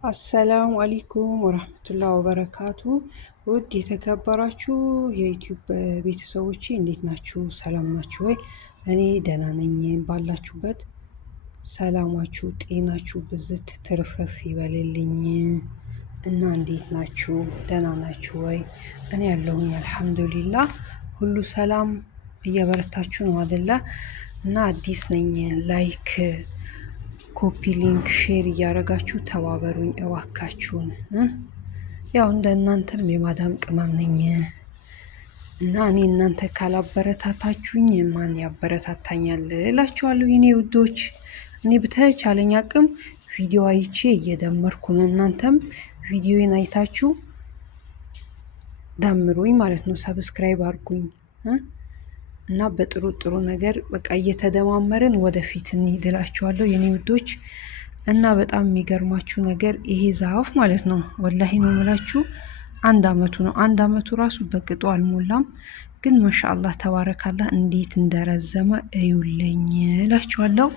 አሰላሙ አለይኩም ወራህመቱላሂ ወበረካቱ። ውድ የተከበራችሁ የዩቲዩብ ቤተሰቦቼ እንዴት ናችሁ? ሰላም ናችሁ ወይ? እኔ ደህና ነኝ። ባላችሁበት ሰላማችሁ ጤናችሁ ብዝት ትርፍርፍ ይበልልኝ እና እንዴት ናችሁ? ደህና ናችሁ ወይ? እኔ ያለሁኝ አልሐምዱሊላህ ሁሉ ሰላም። እየበረታችሁ ነው አይደለ? እና አዲስ ነኝ። ላይክ ኮፒ ሊንክ ሼር እያደረጋችሁ ተባበሩኝ እባካችሁን። ያው እንደ እናንተም የማዳም ቅመም ነኝ እና እኔ እናንተ ካላበረታታችሁኝ ማን ያበረታታኛል እላችኋለሁ የኔ ውዶች። እኔ በተቻለኝ አቅም ቪዲዮ አይቼ እየደመርኩ ነው። እናንተም ቪዲዮን አይታችሁ ደምሩኝ ማለት ነው። ሰብስክራይብ አድርጉኝ እና በጥሩ ጥሩ ነገር በቃ እየተደማመርን ወደፊት እንሂድ እላችኋለሁ የኔ ውዶች። እና በጣም የሚገርማችሁ ነገር ይሄ ዛፍ ማለት ነው፣ ወላሂ ነው የምላችሁ 1 አመቱ ነው። 1 አመቱ ራሱ በቅጡ አልሞላም፣ ግን ማሻአላህ ተባረካላህ እንዴት እንደረዘመ እዩልኝ እላችኋለሁ።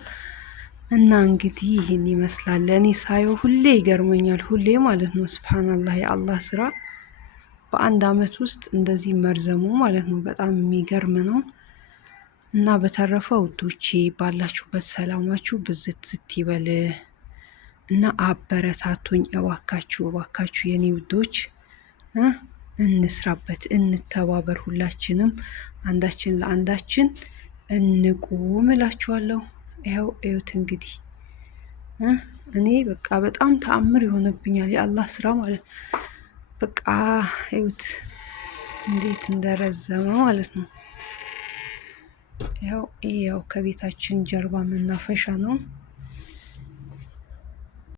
እና እንግዲህ ይህን ይመስላል። እኔ ሳየው ሁሌ ይገርመኛል፣ ሁሌ ማለት ነው። ሱብሃንአላህ የአላህ ስራ በ1 አመት ውስጥ እንደዚህ መርዘሙ ማለት ነው በጣም የሚገርም ነው። እና በተረፈ ውዶቼ ባላችሁበት ሰላማችሁ ብዝት ዝት ይበል እና አበረታቱኝ እባካችሁ እባካችሁ የኔ ውዶች። እንስራበት፣ እንተባበር፣ ሁላችንም አንዳችን ለአንዳችን እንቁም እላችኋለሁ። ይኸው እዩት እንግዲህ እኔ በቃ በጣም ተአምር ይሆንብኛል የአላህ ስራ ማለት በቃ እዩት እንዴት እንደረዘመ ማለት ነው። ያው ከቤታችን ጀርባ መናፈሻ ነው።